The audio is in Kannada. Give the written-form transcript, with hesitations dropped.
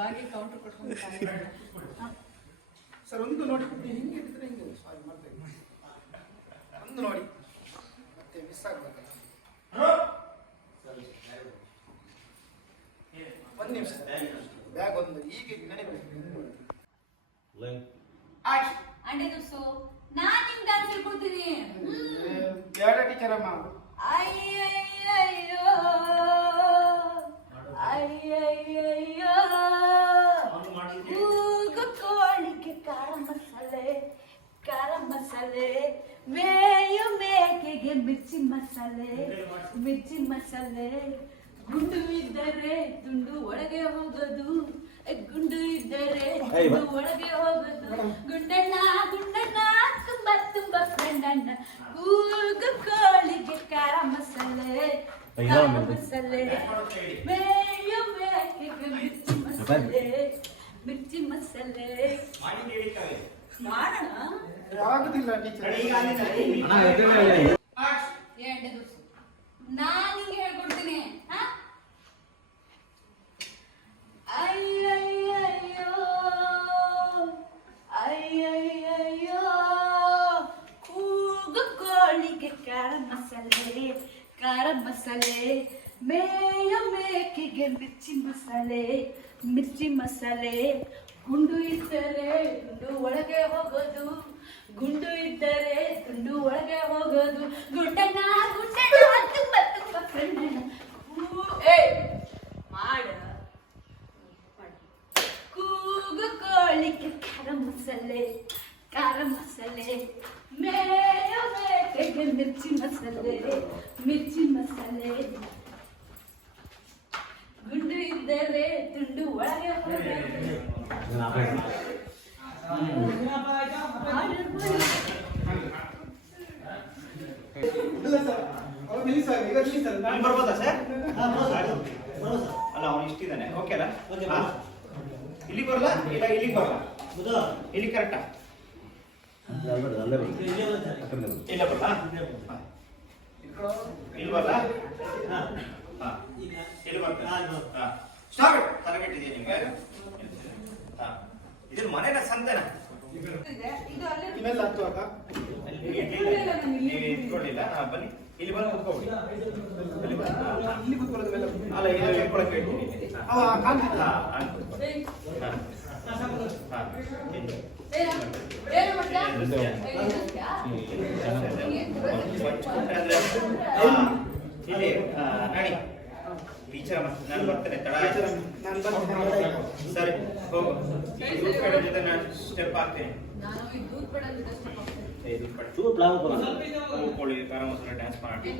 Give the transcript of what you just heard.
ಗಾಗಿ ಕೌಂಟರ್ ಕೊಟ್ಕೊಂಡು ಸರ್ ಒಂದು ನೋಡಿ ಹಿಂಗೆ ಇಟ್ಟಿದ್ರೆ ಹಿಂಗೆ ಸಾರಿ ಮಾಡ್ತೇವೆ ಒಂದು ನೋಡಿ ಮತ್ತೆ ಮಿಸ್ ಆಗ್ಬೇಕಲ್ಲ ಒಂದು ನಿಮಿಷ ಬ್ಯಾಗ್ ಒಂದು ಈಗ ನೆನಪು ಅಂಡೆ ದೋಸ್ತು ನಾನು ನಿಮ್ಗೆ ಡ್ಯಾನ್ಸ್ ಹೇಳ್ಕೊಡ್ತೀನಿ ಬೇಡ ಟೀಚರ್ ಅಮ್ಮ ಅಯ್ಯಯ್ಯಯ್ಯೋ ಅಯ್ಯಯ್ಯಯ್ಯೋ ಕೋಳಿಗೆ ಖಾರ ಮಸಾಲೆ ಮೇಯು ಮೇಕೆಗೆ ಮಿರ್ಚಿ ಮಸಾಲೆ ಗುಂಡು ಇದ್ದರೆ ತುಂಡು ಒಳಗೆ ಹೋಗೋದು ಗುಂಡು ಇದ್ದರೆ ತುಂಡು ಒಳಗೆ ಹೋಗೋದು ಗುಂಡಣ್ಣ ತುಂಬಾ ಫ್ರೆಂಡಣ್ಣ ಕೂಗು ಕೋಳಿಗೆ ಖಾರ ಮಸಾಲೆ ಮೇಯು ಮೇಕೆಗೆ ಮಿರ್ಚಿ ಮಸಾಲೆ ಮಾಡೋಣ ಆಗುದಿಲ್ಲ ಟೀಚರ್ ನಾನು ನಿಂಗೆ ಹೇಳ್ಕೊಡ್ತೀನಿ ಅಯ್ಯಯ್ಯಯ್ಯೋ ಅಯ್ಯಯ್ಯಯ್ಯೋ ಕೂಗು ಕೋಳಿಗೆ ಖಾರ ಮಸಾಲೆ ಮೇಯ ಮೇಕೆಗೆ ಮಿರ್ಚಿ ಮಸಾಲೆ ಗುಂಡು ಇದ್ದರೆ ತುಂಡು ಒಳಗೆ ಹೋಗೋದು ಗುಂಡಣ್ಣ ತುಂಬಾ ಫ್ರೆಂಡಣ್ಣ ಮಾಡ ಕೂಗು ಕೋಳಿಗೆ ಖಾರ ಮಸಾಲೆ ಮೇಯ ಮೇಕೆಗೆ ಮಿರ್ಚಿ ಮಸಾಲೆ ಗುಂಡು ಇದ್ದರೆ ತುಂಡು ಒಳಗೆ ಬರ್ಬೋದಾ ಸರ್? ಅಲ್ಲ ಅವನು ಇಷ್ಟಿದ್ದಾನೆ ಓಕೆ ಅಲ್ಲ ಇಲ್ಲಿ ಬರಲ್ಲ ಇಲ್ಲ ಇಲ್ಲಿಗೆ ಬರಲ್ಲ ಇಲ್ಲಿ ಕರೆಕ್ಟಾ ಇಲ್ಲ ಬರಲ್ಲ ಇಲ್ಲಿ ಬರಲ್ಲ ಇಲ್ಲಿ ಬರ್ತದೆ ಸ್ಟಾರ್ಟ್ ತರಗಟ್ಟಿದೆಯಾ ನಿಮಗೆ ಇದು ಮನೆನ ಸಂತೆನ ಇವೆಲ್ಲ ಹತ್ತುವಾಗ ನೀವು ಇಟ್ಕೊಳ್ಳಿಲ್ಲ ಬನ್ನಿ ಇಲ್ಲಿ ಬಂದು ಕುತ್ಕೊಬಿಡಿ ಇಲ್ಲಿ ಕೂತ್ಕೊಳ್ಳೋದು ಮೇಲೆ ಅಲ್ಲ ಇಲ್ಲಿ ಇಟ್ಕೊಳಕ್ಕೆ ಹೇಳ್ತೀನಿ ಇಲ್ಲಿ ನಾಣಿ ಟೀಚರ್ ನಾನು ಬರ್ತೇನೆ ತಡ ಸರಿ ಹೋಗು ದೂದ್ ಕಡೆ ಜೊತೆ ನಾನು ಸ್ಟೆಪ್ ಹಾಕ್ತೇನೆ ಕೋಳಿ ಖಾರ ಮಸಾಲೆ ಡ್ಯಾನ್ಸ್ ಮಾಡಿ